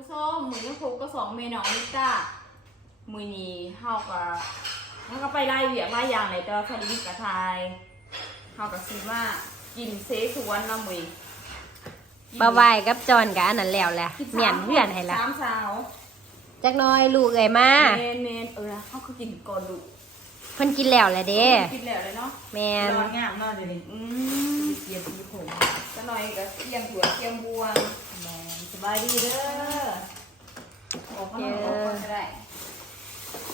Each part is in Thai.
ผู้ชมมือนี้พบก็สองเมนองนิต้ามือนี้เฮาก็เฮาก็ไปไล่เวียกไล่อย่างเลยแต่ว่าคดีกระทายเฮาก็ซื้อว่ากินเซสวนเนาะมือบ่ไหวกับจอนกับอันนั้นแล้วแหละเมียนเพื่อนให้ละสามสาวจักหน้อยลูกเอ้ยมาเมนเมนเออเฮาก็กินก่อนลูกเพิ่นกินแล้วแหละเด้กินแล้วเลยเนาะแม่นร้อนงามมากเลยนี่อืมเกียร์สีผมจะหน่อยก็เตรียมถั่วเตรียมบวงแมนส บายดีเด้อออกมาออกมาก็ได้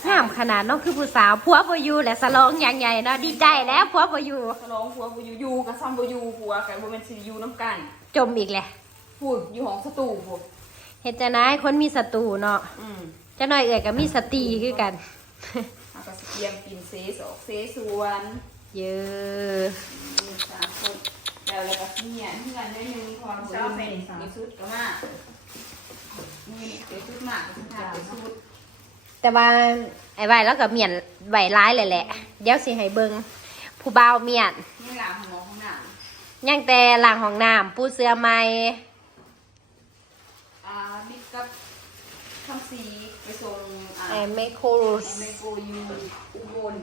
งามขนาดเน้องคือผู้สาวผัวบ่อยู่และสลองอย่างใหญ่เนาะดีใจแล้วผัวบ่อยู่ฉลองผัวบ่อยู่อยู่กับซ้ำบ่อยู่ผัวกันบ่แม่นสิอยู่นํกันจมอีกแหละพูดอยู่ห้องสตูพูเฮ็ดจังได๋คนมีศัตรูเนาะอืมจักหน่อยเอ้ยก็มีสติคือกัน เอาก็สิเตรียมกินเซสออกเซสวนเยอะมีสามคน แล้วแล้วก็เหียนเพื่อนได้หนึงความเช้าเป็นมีชุดก็มามีเดี๋ยวชุดมากชุดทาเดี๋ยวชุดแต่ว่าไอ้ไว้แล้วก็เมียนไว้ร้ายเลยแหละ เดี๋ยวสิให้เบิ่งผู้บ่าวเมียนนี่หลาของหมอของหนังยังแต่ล้างห้องน้ำปูเสื้อใหม่อ่าบิ๊กกับคำซีไปส่งอ่าไอ้ไมโครสไมโกยูอุบล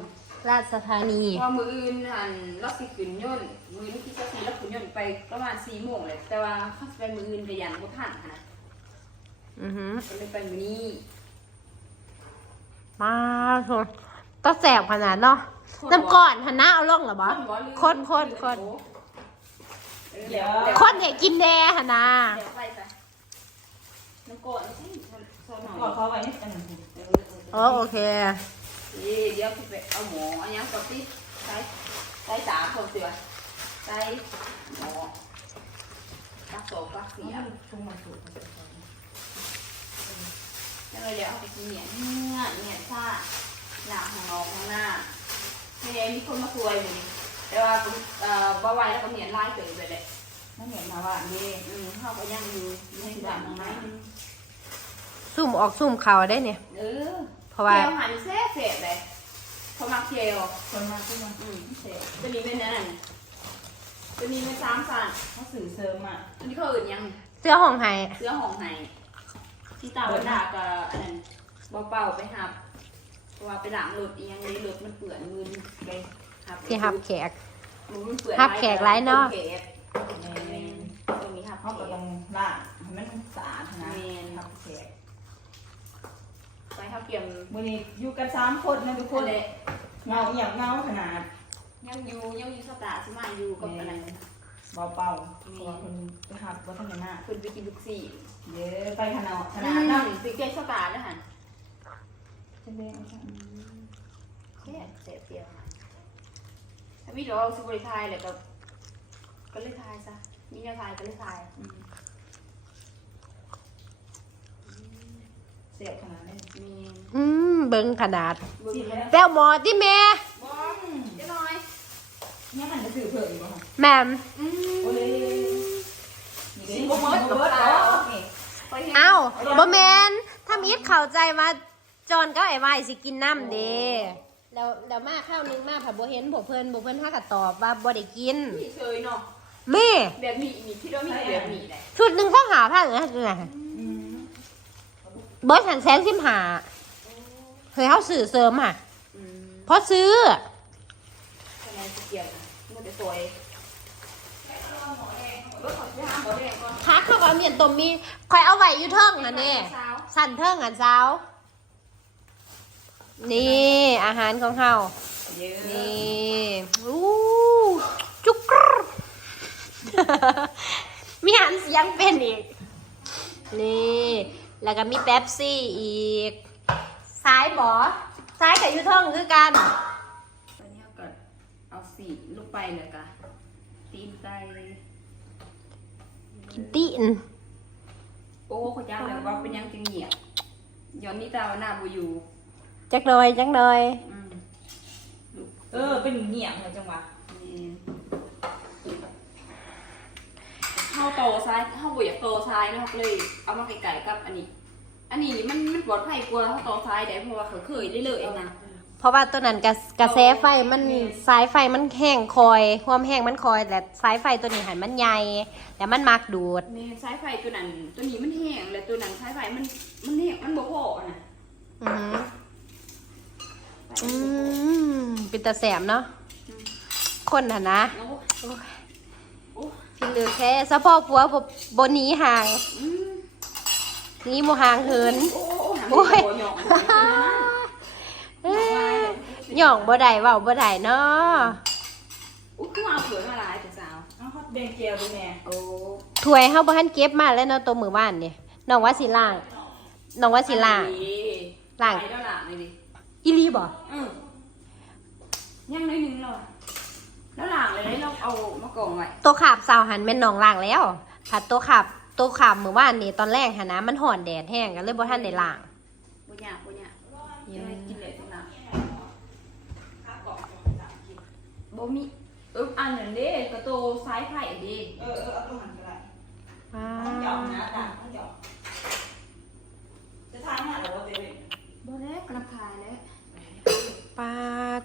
ราชธานีว่ามืออื่นหันเราสิขึ้นยนต์มือนี้ที่จะสีเราขึ้นยนต์ไปประมาณสี่โมงเลยแต่ว่าเขาสิไปมืออื่นไปยันบ่ทันหั้นนะอือหือก็เลยไปมือนี้มาชนต้องแสบขนาดเนาะน้ำก่อนหันหน้าเอาลงเหรอบ่คนคนคนเดี๋ยวเดี๋ยวคนให้กินแน่หันนะเดี๋ยวไปไปน้ำก่อนสิโซนหน่อยก็เขาไว้นี่กันหนึ่ง เออเออโอ้โอเค เดี๋ยวเดี๋ยวสิไปเอาหมออันยังก่อนสิใส่ใส่สามคนเสือใส่หมอปักโซปักเสียชุ่มมาถูกแล้วเราเดี๋ยวเอาไปกินเหนียนเนื้อเหนียนซ่าหนาของน้องข้างหน้าไม่ได้มีคนมาคุยอยู่นี่แต่ว่าเอ่อบ่ไหวแล้วก็เหนียนไล่เต๋อไปเลยนั่นเห็นมาว่าดีอืมเข้าไปยังอยู่ในแบบนั้นไหมซุ่มออกซุ่มเข่าได้เนี่ยเออ เพราะว่าเคียวหันแซ่เสร็จเลยเขามาเคียวคนมาที่มันอืมเสร็จตัวนี้เป็นนั่นตัวนี้เป็นสามสันเขาสื่อเสริมอะอันนี้เขาอื่นยังเสื้อห้องไห้เสื้อหองไห้ที่ตาวันดากับอันนั้นเบาๆไปหับเพราะว่าไปหลังรถอีกอยังเลยรถมันเปื่อนมือไปหับที่ฮับแขกมือมันเปื่อนหับแขกหลายเนาะแขกตรงนี้หับเขาก็ต้องล่างให้มันสะอาดนะทับแขก ไปหับเกี่ยมมื่อนี้อยู่กันสามคนนะทุกคนเลยเงาอย่างเงาขนาดยังอยู่ยังอยู่สตาร์ใช่ไหมอยู่กับอะไรเบาเบาตัวคนไปหับวัฒนหน้าคุณไปกินบุกซี่เยอะไปขนาดขขนานาดดนั้นั่นงไปเก็ตสตาร์นะฮะจะเลี้ยงแค่เสียเสียถ้าพี่เราเอาซูบริทายเลยก็ก็เลยทายซะมีแนวทายก็เลยทายเสียบขนาดนี้มี อืมเบิ่งขนาดบุกซี่แป้วหมอที่แม่บอมเดี๋ยวหน่อยเนี่ยหันจะสื่อเผื่ออยู่ป่ะแม่มอืมโอ้ยสิบ่เมิดกับข้าวไปฮ็ดเอ้าบ่แมนถ้ามีดเข้าใจว่าจอนก็ไอ้ไว้สิกินน้ำเด้แล้วแล้วมาข้าวนึงมาผัดบ่เห็นบ่เพิ่นบ่เพิ่นหาก็ตอบว่าบ่ได้กินพี่เชยเนาะแม่แบบนี้มีพี่ว่ามีแบบนี้แหละชุดหนึงต้องหาผ้าเหลือจังได๋อืม เบิดหันแสนสิบหาเฮ้ยเฮาซื้อเสริมอะอืมเพราะซื้อทำไมจะเกี่ยวนะมันจะสวยรถของที่ห้างหมอแดงก่อนพักเข้ากับเมียนต้มมีคอยเอาไว้อยู่เทิงอันนี้เช้าสั่นเทิงอันเช้า นี่อาหารของเฮาเยอะนี่อู้จุกกรูดมีหันเสียงเป็นอีก นี่ แล้วก็มีเป๊ปซี่อีกซ้ายบอซ้ายกับยูเทิงคือกันตอนนี้เอาก็เอาสีลูกไปเลยกะตีนไก่ตีนโอ้เขาจ้างเลยว่าเป็นยังจึงเหี่ยย้อนนี่ตาว่าหน้าบูอยู่จักหน่อยจักหน่อยอืมเออ เป็นเงียบเลยจังหวะนี่ เข้าโตซ้ายเข้าบุยากโตซ้ายนะครับเลย เอามาไก่ๆกับอันนี้ อันนี้มันมันปลอดภัยกว่าเข้าโตซ้ายได้เพราะว่าเขาเคยได้เลยเองนะเพราะว่าตัวนั้นกระกระแสไฟมันสายไฟมันแห้งคอยความแห้งมันคอยแต่สายไฟตัวนี้หันมันใหญ่แต่มันมักดูดนี่สายไฟตัวนั้นตัวนี้มันแห้งเลยตัวนั้นใช้ไฟมันมันเนี่ยมันบ่พอน่ะอือหืออืมเป็นตาแสบเนาะคนน่ะนะ โอ้โอ้ยโอ้พี่เหลือแค่สะพอปัวบ่บ่หนีห่างอืมหนีบ่ห่างเหินโอ้หาโอ้ไม่ยโหยองมันกินนะเอ้ยหย่องบ่ได้เว้าบ่ได้เนาะอุ้ยคือเอาเผือกมาหลายแต่สาวเอาฮอตแดงเจียวด้วยแม่โอ้ถ้วยเฮาบ่ทันเก็บมาแล้วเนาะตัวมือบ้านนี่น้องว่าสิล้างน้องว่าสิล้างล้างไปแล้วล้างเลยดิอีหลีบ่อืมยังน้อยหนึงเลย แล้วล้างเลยเราเอามากองไว้ตัวขาบสาวหันแม่นน้องล้างแล้ว ผัดตัวขาบตัวขาบมื้อวานนี่ตอนแรกหันนะมันห่อนแดดแห้งก็เลยบ่ทันได้ล้างบ่ยากบ่ยากยังไงกินเลยทุกน้ำบ่มีเอออันนั้นเด้กระโตซ้ายไผ่เด้เออเออเอาตัวหันก็ได้ว้าต้องหยอกนะต่างต้องหยอกจะทานมาหรือว่าเจ๊เป็นบ่แล้วกระพายแล้วป้า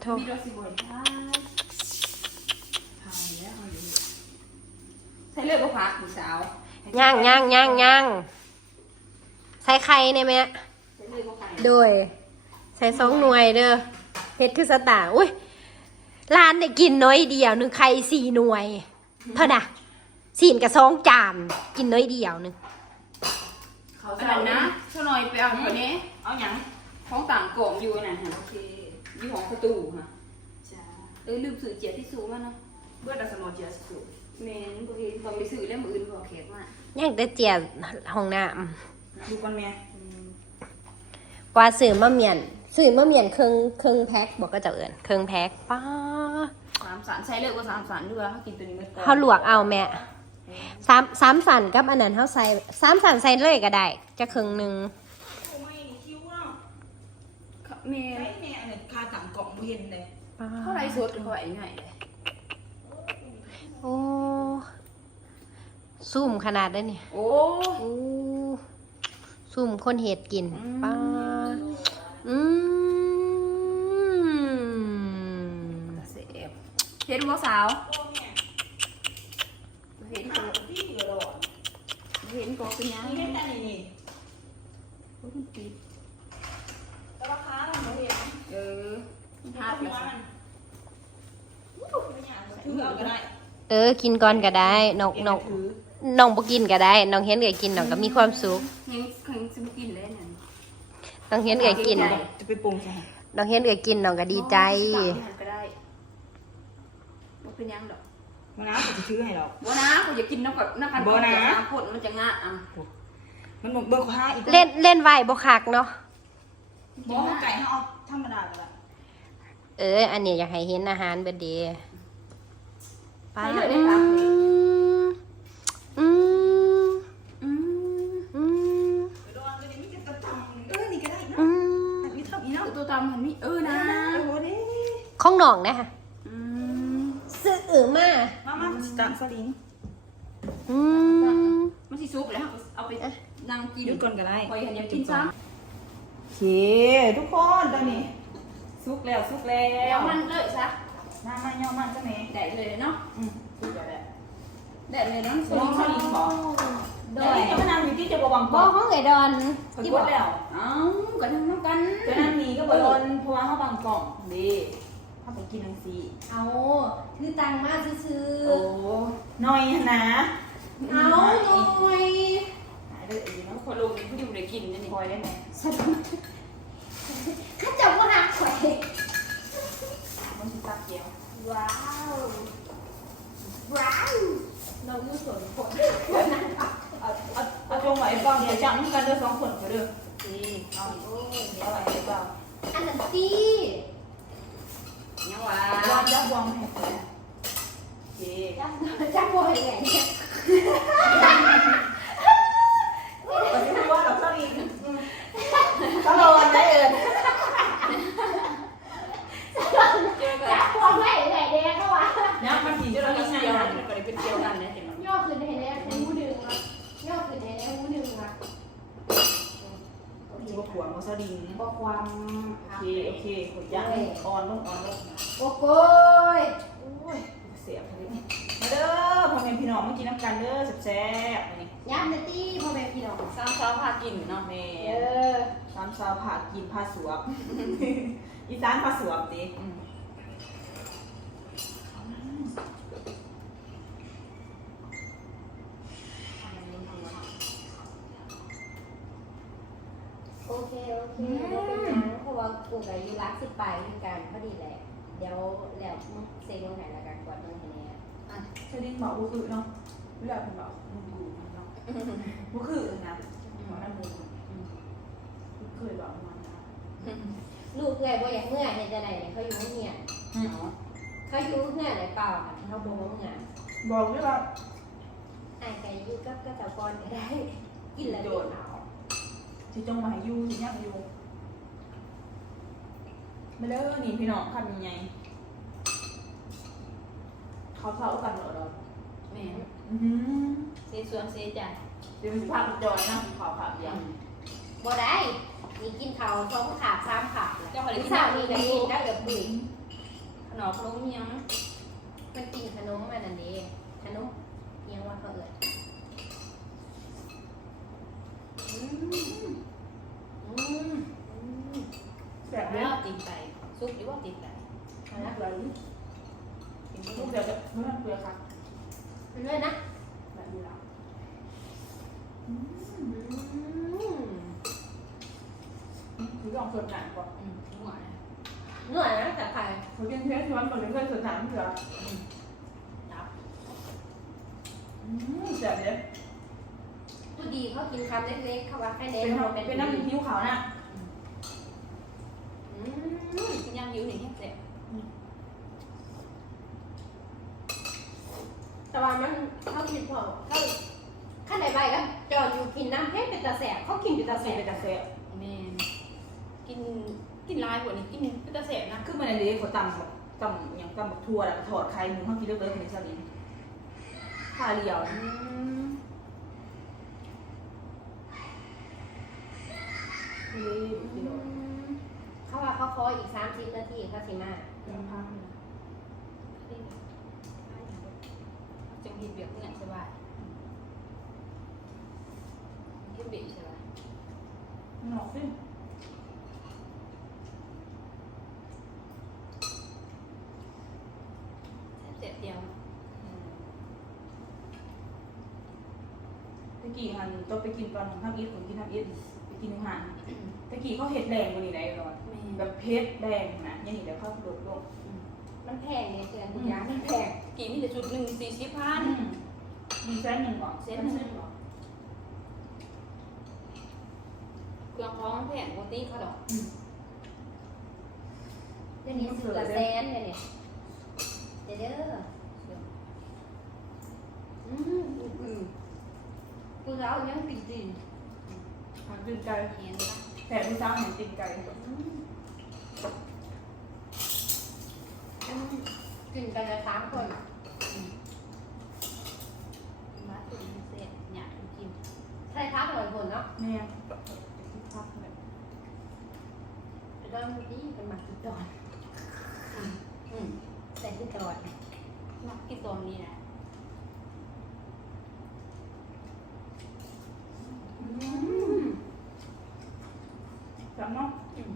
โทมีรสสิบ่ได้ทายทายแล้วเอาอยู่ใส่เลือดบ่ พักพี่สาวย่างย่างย่างย่างใส่ไข่ในแม่ใส่เลือดบ่พักโดย ใส่สองหน่วยเด้อเฮ็ดคือสตาร์อุ้ยร้านได้กินน้อยเดียวหนึงไข่สี่หน่วย เท่าน่ะสี่กับสองจานกินน้อยเดียวหนึงเขาอัจะนเอานั้นนะนะช่วยหน่อยไปเอาคนนี้เอาหยังของต่างกล่องอยู่น่ะฮะโอเคอยู่ของประตูค่ะจ้าเอ้ยลืมซื้อเจียที่สูมาเนาะเบื่อดัสมอเจียสุด แม่นบ่เห็นต้องไปซื้อแล้วมื้ออื่นบ่แขกมาย่างแต่เจียห้องน้ดูก่อนแม่อืมำกว่าซื้อมะเมียนซื้อมะเมียนเครื่องเครื่องแพ็คบอกก็จะเอินเครื่องแพ็คป้าสามสันใช้เลือกว่าสามสันด้วยเขากินตัวนี้มาก่อนเขาลวกเอาแม่สามสามสันกับอันนั้นเขาใส่สามสันใส่เลยก็ได้ จะครึ่งหนึ่งโอ้ไม่คิวอะแม่ใช่แม่อันนี้คาต่างกล่องบ่เห็นเลย ป้า เขาไรสดเขาไอ้ไงเลยโอ้ซุ่มขนาดได้เนี่ยโอ้โอ้ซุ่มคนเห็ดกินอืมป้าอืมเสียบเห็นบ่สาวโอ้แม่เห็นหาก็ที่เหลือหรอเห็นก็เป็นยังนี่แม่แต่นี่นี่โอ้ยมันปิดแต่ว่าค้ามันบ่เห็นเออมันพลาดแล้แล้ววมัสินไม่อยากถือเอาก็ได้ เออ กินก่อนก็ได้น้องน้องถือน้องบ่กินก็ได้ น้องเห็นเอือกินน้องก็มีความสุขยังยังซื้อกินเลยนั่นน้องเห็นเอือกิน จะไปปรุงใช่น้องเห็นเอือกินน้องก็ดีใจสั่งอาหารก็ได้บ่เป็นยังดอกมาน้ำจะซื้อให้เราบ่นะกูอยากกินน้ำกับน้ำกันบ่นะน้ำพ่นมันจะงะอะมันเบิ่งค้าอีกเล่นเล่นไหวบ่คักเนาะบ่เอาไก่ให้เอาธรรมดาก็ได้เออ อันนี้อยากให้เห็นอาหารเบิดเดย์ ไปใส่เลยได้ครับอืมอืมอืมไปโดนตัวนี้มันจะกระตังเออนี่ก็ได้นะอืมอันนี้ทำอีกเนาะตัวตามมันมีเออนะโอ้โหนี่ของน้องนะค่ะอืมซื้อเออมา มามาจานสลิงอืมมันสิซุปแล้วเอาไปนั่งกินหยุดก่อนก็ได้คอยเห็นอยากกินซ้โอเคทุกคนตอนนี้สุกแล้วสุกแล้ำแล้ววมันเลยซะ มามาย่อมันจะแม่ได้เลยเนาะอืมสุกแล้วแหละได้เลยเนาะลองสลิงบอกโดเดี๋ยวยนี้จะมานำอยู่ที่จะบวังบ่บอกห้องไอ้ดอนคนที่กบอดกแล้วเอ้ากันทั้งน้ำกันจะนั่นมีก็บโดนเพราะว่าเขาบางกล่องดีเขาไปกินนังซีเอาถือตังมาซื้อโอ้น้อยนะๆเอาหน่อยหายเลยอีกแล้เนาะวคนลงผู้อยู่ได้กินนั่นนี่คอยได้ไหม ข้าเจับว่าหักข่อย มันจะตักเกีย วว้าวว้าวเราอยู่สวนผลเอาเอาเอาจงไว้ก่อนเดี๋ยวจับมันกันเด้อสองคนก็เด้อนี่เอาอีกเดี๋ยวไว้ดีกว่าอันนั้นสิยังว่าวางยับวางให้แฟนโอเคจับจับบ่อยไงเนี่ยแต่ไม่รู้ว่าเราเท่านี้ตลอดได้เอิญ เจอกัน จับพวงไว้ไงแดงเข้าวะ เนี่ยมันผีจะ เรา เรา มี ไม่ เกี่ ใช่ ยวกันก็เลยเป็นเกี่ยวกันเนี่ยเห็นไหม ย่อขึ้นให้แดงให้หูดึงวะย่อขึ้นให้แดงหูดึงวะ ที่ว่าขวางเขา สลิงบ่ความโอเคโอเคขดยักอ่อนลงอ่อนลงโอ้โก้ยโอ้ยเสียบเลยมาเด้อพพ่อแม่พี่น้องมากินน้ำกันเด้อแซ่บๆอันนี้ย้ำเลยตี้พ่อแม่พี่น้องสร้างเช้าพากินเนาะแม่เออสามสาวผ่ากินผ้าสวมอีสานผ้าสวมดิ อืม โอเคโอเคบ่เป็นหยังเพราะว่ากูกับยูรักสิไปด้วยกันพอดีแหละเดี๋ยวแล้วมึงเซ็งลงไหนแล้วกันกวาดลงไหนเนี่ยอะชลินบอกว่าคือเนาะเวลาเป็นบอกมึงกูมันเนาะว่าคือนะบอกน้ำมูกเคยบอกมันนะลูกเพื่อนบ่อยากเมื่อยเห็นจะไหนเนี่ยเขาอยู่เงียบอืมเขาอยู่เงื่อนไหนเปล่าค่ะเขาบอกว่าเงื่อนบอกด้วยว่าไอ้ไก่อยู่กับกระเจ้ากรก็ได้กินแล้วโดโดดนเอา ที่จงมาให้อยูที่ยังอยู่มาเด้อนี่พี่น้องคำยังไงเขาเท่ากันเหรอเราแม่อือหือเซส่วนเซใจเดี๋ยวมีภาพจอยนั่งขาวขาวยังบ่ได้นี่กินข้าวสองขาบสามขาบเจ้าขอหเลรืยอกินสาข้าวมีมีก็กันกินได้เกือบปีขนมขนมยังมันกินขนมมันนั่นเองขนมเอียงว่าเขาเอ่ยอืมอืมอืม แซ่บเลย แล้วติดไก่ซุปหรือว่าติดไก่ อันนั้นเลย กิน ลู ซุ ก ป เดี๋ยวจะเมื่อเปลือกค่ะ มัน เลยนะแบบนี้ละอืมคือลองส่วนหนังก่อนอืมหัวนะเหนื่อยนะแต่ใครเขาเรียนเทสชวนก่อนเลยเพื่อนส่วนหนังเผื่อจับอืมแซ่บเลยผู้ดีเขากินคำเล็กๆเขาว่าแค่เป็เน้นเป็นน้ำนิ้วขาวนะอืมกินย่างยิ้วหนึ่งแค่เสร็จแต่ว่ามัน กินเป็นตาแสใส่บเป็นกระแซ่บแม่กินกินลายกว่านี้กินเป็นตะเสบนะคือมันอะไรเขาตำแบบตำอย่างตำแบบทั่วแล้วถอดไข่หมูเขากินเลิกเลยคนนี้ชาลินข้าเรียวอืมคือกิโลเขาว่าเขาขออีกสามสิบนาทีเขาสิมาเป็นพักเลยจังดีเบียกเงินสบายกินเบียใช่ไหม หนอกสิเสร็จเดียวตะกี้หันต้องไปกินตอนทับอีทผมกินทับอีทไปกินอาหารตะกี้เขาเห็ดแดงกว่านี้ได้หรอแม่แบบเพชรแดงนะยังเห็นเดี๋ยวเข้าโดดลงมันแพงเนี่ยเตือนทุกอย่างมันแพงกี่มีแต่ชุดหนึ่งสี่สิบพันมีเส้นหนึ่งเหรอเส้นหนึ่งเหรอ เครื่องคล้องแผ่นโปรตีเขาดอกเดี๋ยวนี้สิบละแสนเลยเนี่ยเดี๋ยวเด้ออืมอืมกูเรายังปิดดินหางตีนไก่เห็นปะแต่ที่เช้าเห็นตีนไก่อืมกินกันเลยสามคนมาถึงเสร็จอยากกินใช่พักหน่อยคนเนาะแม่พักเลยเริ่มดีเป็นหมักกินตอน อืมแต่กินตอนมักกินตอนนี้นะ จำเนาะ อืม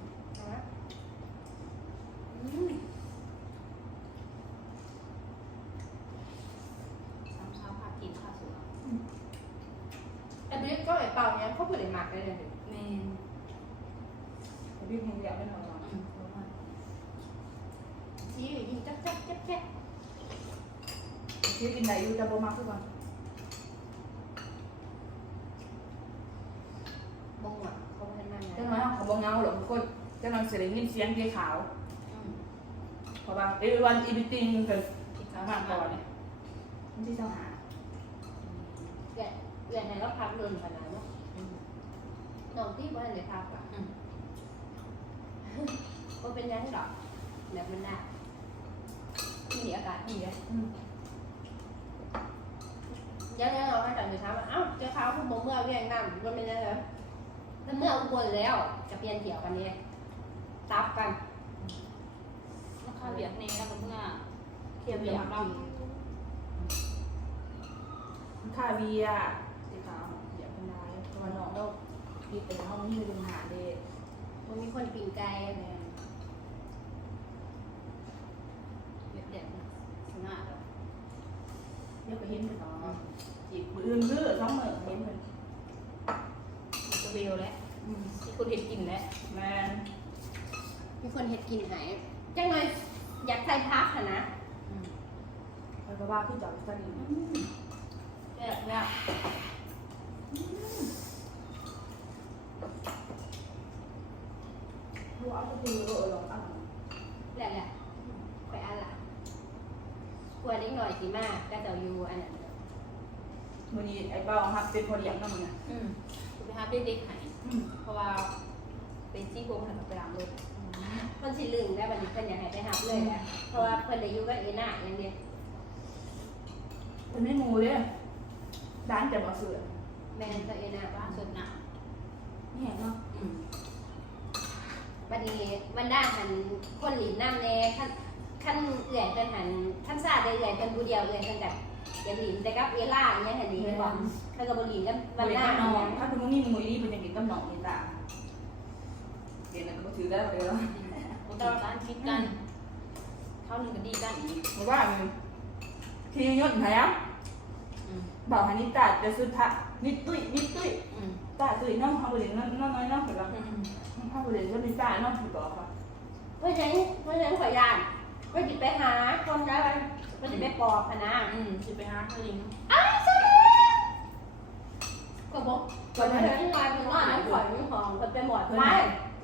นะอืม สามเช้าพากินข้าวสวย อันนี้ก็ไอเป่าเนี้ยเขาเปิดหมักได้เลย แม่น พี่เพลงเดียวไม่นอน อืมประมาณ ชี้อยู่ยิง จักจักจักจักพี่กินได้อยู่แต่บ่มากทุกวันบงอะเขาไม่ได้นั่งเจ้านะน้อยเขาบ่เงาหรอกทุกคนเจ้าน้อยเสียงยินเสียงเกียขาวอืมเพราะว่าเอวันอีบิติงกันกินสาข้าวมารถก่อนเนี่ยมันที่เจ้าหาเกิดเกิดในรอบพักเดินขนาดเนาะอืมน้องที่บ้านเลยพักอะอืมก็เป็นยังดอกแบบมันหนัก มีอากาศดีเลยอืม ยังยังเราให้จับอยู่ถามว่าเอ้าเจ้าเขาคุณบอกเมื่อเวียงน้ำมันเป็นยังไงแล้วเมื่ออุบลแล้วจะเปลี่ยนเที่ยวกันเนี่ยตับกันแล้วข้าวเบียกนี่แล้วก็เมื่อเที่ยวเบีเดียยวกเราค่าเบียร์สีขาวอย่าเป็นไรเพราะว่าน้องเราดีแต่ห้องนี้เป็นหาเดทมันมีคนปิ่งไก่แม่เด็ดเด็ดสง่าเลย เดี๋ยวไปเห็นกันเนาะจีบมืออื่นเพื่อท้องเหมือนเห็นเหมือนจะเบลแล้วที่คุณเห็นกินแล้วแมนมีคนเฮ็ดกินใหายจังเลยอยากใส่พักค่ะนะแล้วก็ว่าพี่จอยสลิมแซ่บเนี่ยรู้เอาก็คือเออลองอ่าน แหละแหละไปอันละกลัวเล็กหน่ อยสิมากก็จะอยู่อันนั้นวันนี้ไอ้เป้าครับเป็นพอเลี้ยงนะมึงอะอืมคุณไปหาเด็กๆให้อืมเพราะว่าเป็นซี่โครงหันไปล้างรถคนสิลึงได้บัดนี้เพิ่นอยากให้ไปหับเลยแหละเพราะว่าเพิ่นได้อยู่กับเอน่าอย่างเดียวเป็นไม่งูเลยร้านแต่บ่เสือแม่นกับเอน่าบ้านสดหนานี่เห็นเนาะอืมบัดนี้มันได้หันคนหลีน้ำแน่ขั้น ขั้นเอื่อยเพิ่นหันขั้นซาได้เอื่อยเพิ่นผู้เดียวเอื่อยเพิ่นกับอย่าหลีนแต่กับเอล่าอย่างเงี้ยหันดีไปบอกเขาก็บ่หลีนกับวับันนนี้ดาน้องอย่างถ้าคุณมีมือนี่เป็นอย่างนี้ก็น้องนี่ต่างเดี๋ยวนั้นก็ถือได้เลยแล้วผมต้องการคิดกันเข้าหนึ่งก็ดีกันอีกผมว่าทียศไหนอะอืมบอกให้นิตาจะสุดท้ายนิตุ้ยนิตุ้ยอืมตาตุ้ยน้องเขาบริเวณน้องน้อยน้องเห็นปะอืมเขาบริเวณก็นิตาน้องถือบอกค่ะเพราะฉะนั้นเพราะฉะนั้นขอยาน เพิ่นสิไปหาคนได้ไปเพิ่นสิไปปอกพะนะอืมสิไปหาเขาลิงก็บอกก็เพิ่นให้งานเพิ่นว่าน้ำข่อยน้ำหอมเพิ่นไปหมดไป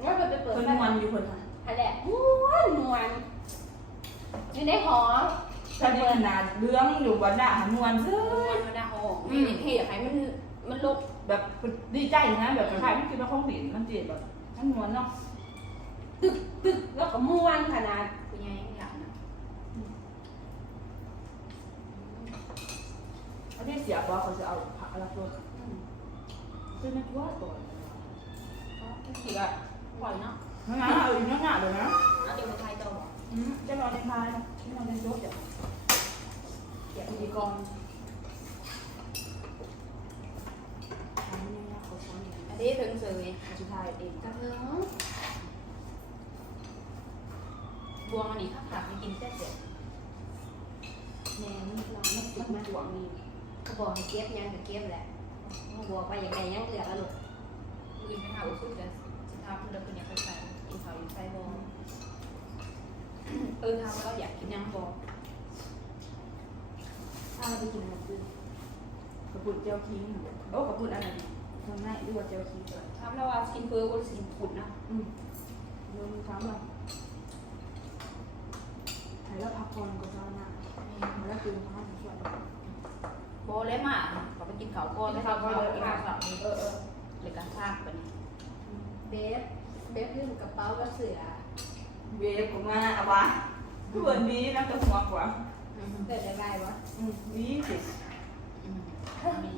งั้นเพิ่นไปเปิดคนไฟมันอยู่คนค่ะอันแหละม้วนม้วนอยู่ในหอถ้าดีขนาดเรื่องอยู่วันหน้าหันมวนซื้อมันไม่ได้หอกมีเท่ให้มันมันลบแบบดีใจนะแบบคล้ายๆมันคิดว่าของดินมันเจ็บแบบมันมวนเนาะตึกตึกแล้วก็ม้วนขนาดเป็นยังไงอย่ ที่เสียบอกเขาจะเอาผักอะไรตัวซื้อไม่ทั่วตัวคิดว่าปล่อยเนาะงั้นเอาอีกน้องหน้าเลยนะเอาเดี๋ยวไปไทยต่ออืมจะรอในพายนะที่นอนในรถเดี๋ยวเดี๋ยวดีก่อนอันนี้เขาซ้อนอย่างอันนี้ถึงเสยสุดท้ายเองกระเพิ่งบวงอันนี้ข้าวผัดไม่กินแซ่บเด็ดแม่นี่เราไม่ติดมาหวงนี่ เขาบอกให้เก็บยังก็เก็บแหละเขาบอกว่าอย่างไรยังเหลือแล้วลูกมือไปหาอุสุจะสิทาเพื่อนเป็นยังไงใส่กินข้าวอยู่ใส่บอเออทำแล้วอยากกินยังบอถ้าเราไปกินอะไรคือกระปุกเจียวคิงโอ้กระปุกอะไรคนง่ายด้วยเจียวคิงเลยทำแล้วว่ากินเพื่อว่าสินขุดนะอืมเริ่มซ้ำแล้วหายแล้วพักผ่อนก็ซ้ำมากมาแล้วตื่นมาถึงช่ว ยบอแล้วมาเขาไปกินข้าวก่อนแล้วเขาก็กินข้าวเออเออเลยการทากไปนี่เบฟเบฟลืมกระเป๋าก็เสือเวฟกูมาเอาวะคือวันนี้น้ำตาหัวกว่าเกิดอะไรวะอืมนี่สิ อืมมี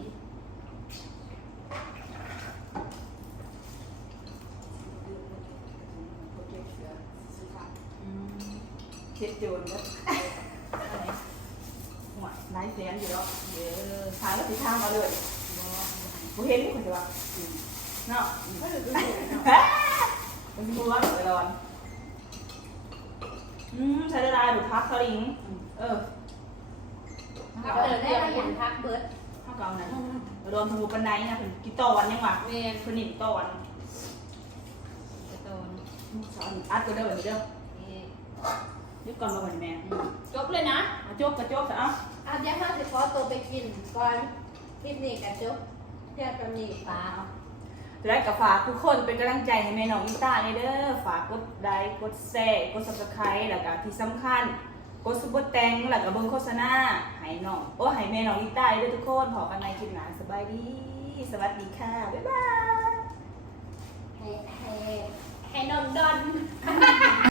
อืม เช็ดโจรแล้ว อะไร หัวไร้แสนอยู่แล้วเดี๋ยวทางก็ติดทางมาเลย บอ กูเห็นคนจะว่า เนาะก็ถือก็ถือนาะมัวเออร้อนอืมใช้ละลายหรือพักสลิงเออเอาเดินได้ขยันพักเบิร์ดข้าวเก่านะรวมทางบันไดนะเป็นกี่ตอนยังวะเวนคนหนึ่งตอนจะโดนสอนอัดก็ได้แบบนี้เด้อยึดก่อนมาเหมือนแม่จบเลยนะจกกระจกซะเอ้าเอาเดี๋ยวห้าสิบขอตัวไปกินก่อนคลิปนี้กันจบเพื่อนกันนี่ฟ้า จะได้กับฝากทุกคนเป็นกำลังใจให้แม่น้องนิต้าเลยเด้อฝากกดไลค์กดแชร์กดซับสไครต์แล้วก็ที่สำคัญกดซุปเปอร์แตงแล้วก็เบิ่งโฆษณาให้น้องโอ้ให้แม่น้องนิต้าเด้อทุกคนขอกันในคลิปหน้าสบายดีสวัสดีค่ะบ๊ายบายให้ให้ให้นอนดอน